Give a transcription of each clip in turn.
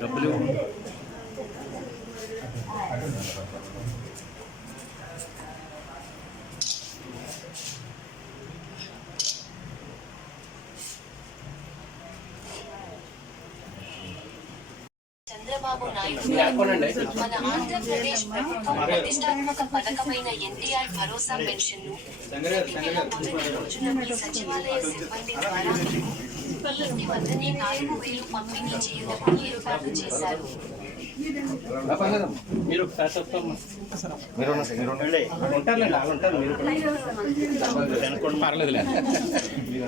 డబ్బులు చంద్రబాబు నాయుడు మన ఆంధ్రప్రదేశ్ ప్రభుత్వం ప్రతిష్టాత్మక పథకమైన ఎన్టీఆర్ భరోసా పెన్షన్ను ప్రతి నెల మొదటి రోజున మీ సచివాలయ సిబ్బంది ద్వారా మీ ఇంటి వద్దనే 4,000 పంపిణీ చేయుటకు ఏర్పాటు చేశారు. మీరు పర్లేదులే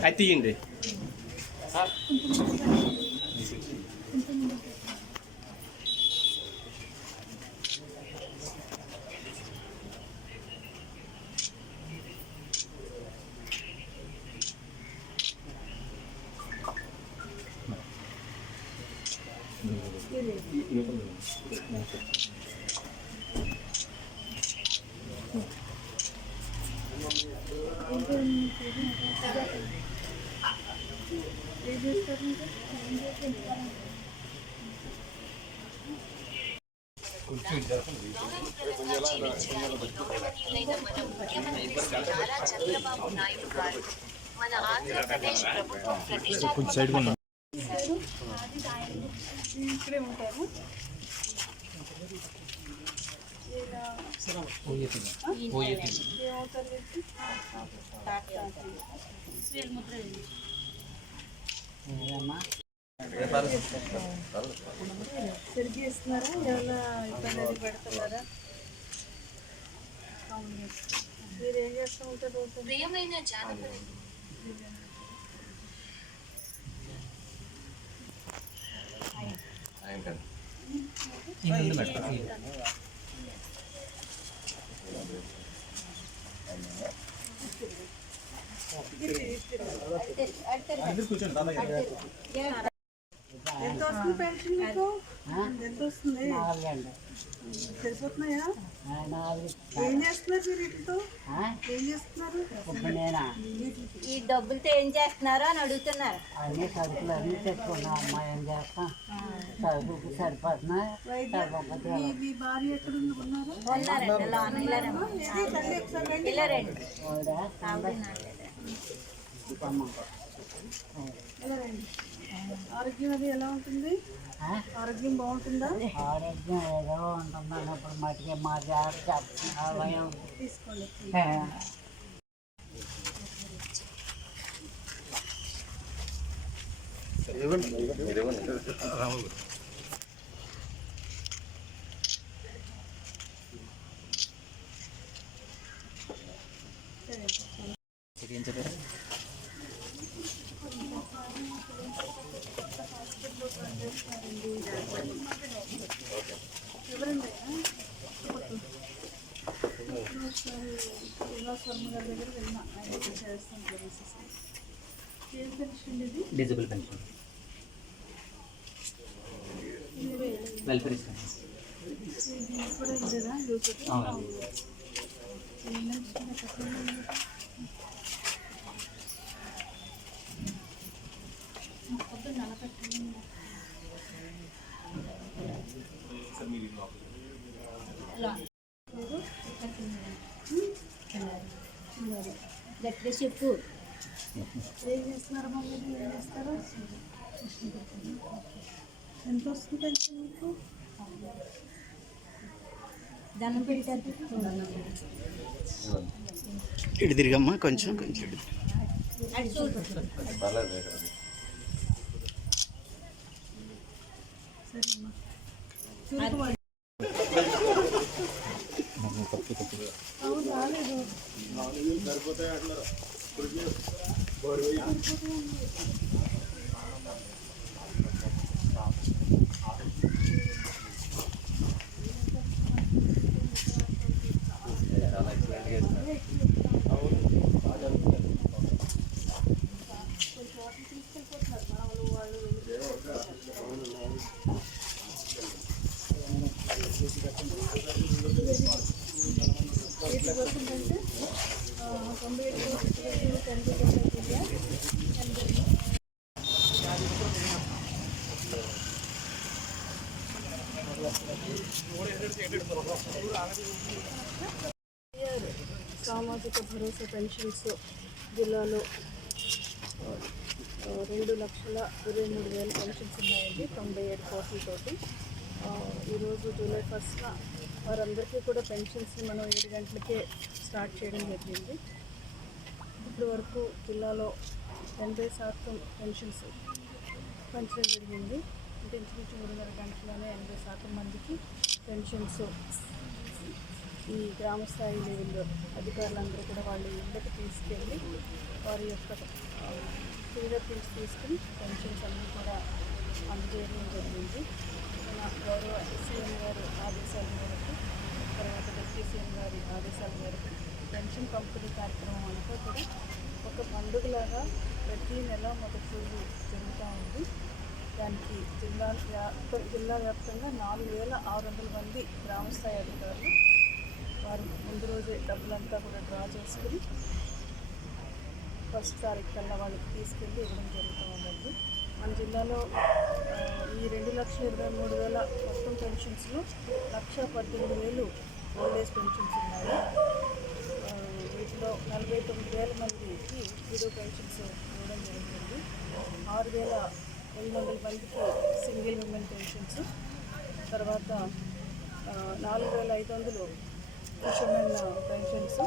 అది తీయండి. చంద్రబాబు నాయుడు గారు మన ఆంధ్రప్రదేశ్ ప్రభుత్వం ప్రతిష్టాత్మక ఇక్కడే ఉంటారు. సరిగ్గా ఇస్తున్నారా? ఏమైనా ఇబ్బంది అది పెడుతున్నారా? మీరు ఏం చేస్తూ ఉంటారు? ప్రియమైన జానపద ఎంత వస్తుంది పెన్షన్ మీకు? ఎంత వస్తుంది? సరిపోతున్నాయా? ఏం చేస్తున్నారు మీరు వీటితో? ఏం చేస్తున్నారు? ఈ డబ్బులతో ఏం చేస్తున్నారు అని అడుగుతున్నారు. అన్ని సరుకులు అన్నీ తెచ్చుకున్నాం అమ్మా, ఏం చేస్తాం, సరుకు సరిపోతున్నాయి. మీ భార్య ఎక్కడ ఉన్నారు? ఆరోగ్యం అది ఎలా ఉంటుంది? ఆరోగ్యం బాగుంటుందా? ఆరోగ్యం ఏదో ఉంటుంది అన్నప్పుడు మటుకే మా జాగ్రత్త తీసుకోండి. ఎవరండి? గారి దగ్గర వెళ్ళినా ఆయన చేస్తాను. ఏం పెన్షన్ ఇది? డిజబుల్ పెన్షన్, వెల్ఫేర్ ఇస్తాను. కూడా ఇదేనా? పొద్దున్న నలపెట్టండి. గట్టిగా చెప్పు. ఏం చేస్తున్నారు మమ్మీ? ఏం చేస్తారు? ఎంత వస్తుంది పెన్షన్ మీకు? దండం పెట్టారు. ఇటు తిరిగమ్మా, కొంచెం కొంచెం ఇటు. అది చూడు. సామాజిక భరోసా పెన్షన్స్ జిల్లాలో 2,23,000 పెన్షన్స్ ఉన్నాయండి, 97 కోట్లతోటి. ఈరోజు జూలై 1న వారందరికీ కూడా పెన్షన్స్ని మనం 7 గంటలకే స్టార్ట్ చేయడం జరిగింది. ఇప్పటి వరకు జిల్లాలో 80% పెన్షన్స్ పంచడం జరిగింది. అంటే ఇంచుమించు 3.5 గంటల్లోనే 80% మందికి పెన్షన్స్ ఈ గ్రామ స్థాయి లెవెల్లో అధికారులందరూ కూడా వాళ్ళ ఇళ్ళకి తీసుకెళ్ళి వారి యొక్క ఫింగర్ ప్రింట్స్ తీసుకుని పెన్షన్స్ అన్నీ కూడా అందజేయడం జరిగింది. మన గౌరవ సీఎం గారు ఆదేశాల మేరకు, తర్వాత డిప్యూటీ సీఎం గారి ఆదేశాల మేరకు పెన్షన్ పంపిణీ కార్యక్రమం అంతా కూడా ఒక పండుగలాగా ప్రతి నెల మొదటి రోజు జరుగుతూ ఉంది. దానికి జిల్లా వ్యాప్తంగా 4,600 మంది గ్రామస్థాయి అధికారులు వారు ముందు రోజే డబ్బులంతా కూడా డ్రా చేసుకుని 1వ తారీఖు కల్లా వాళ్ళకి తీసుకెళ్ళి ఇవ్వడం జరుగుతూ ఉందండి. మన జిల్లాలో ఈ 2,23,000 మొత్తం పెన్షన్స్లో 1,18,000 ఓల్డ్ ఏజ్ పెన్షన్స్ ఉన్నాయి. వీటిలో 49,000 మందికి జీరో పెన్షన్స్ ఇవ్వడం జరుగుతుంది. 6,800 మందికి సింగిల్ విమెన్ పెన్షన్స్, తర్వాత 4,500 ఫిషర్మెన్ పెన్షన్స్,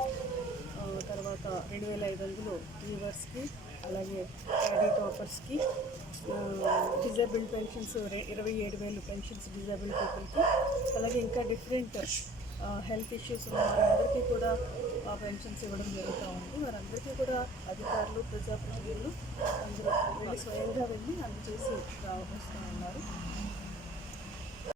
తర్వాత 2,500 వీవర్స్కి, అలాగే ప్యాడీ టాపర్స్కి, డిజేబుల్డ్ పెన్షన్స్ 27,000 పెన్షన్స్ డిజేబుల్డ్ పీపుల్కి, అలాగే ఇంకా డిఫరెంట్ హెల్త్ ఇష్యూస్ ఉన్న వారందరికీ కూడా ఆ పెన్షన్స్ ఇవ్వడం జరుగుతూ ఉంది. వారందరికీ కూడా అధికారులు, ప్రజాప్రతినిధులు అందరూ వెళ్ళి స్వయంగా వెళ్ళి అందజేసి వస్తూ ఉన్నారు.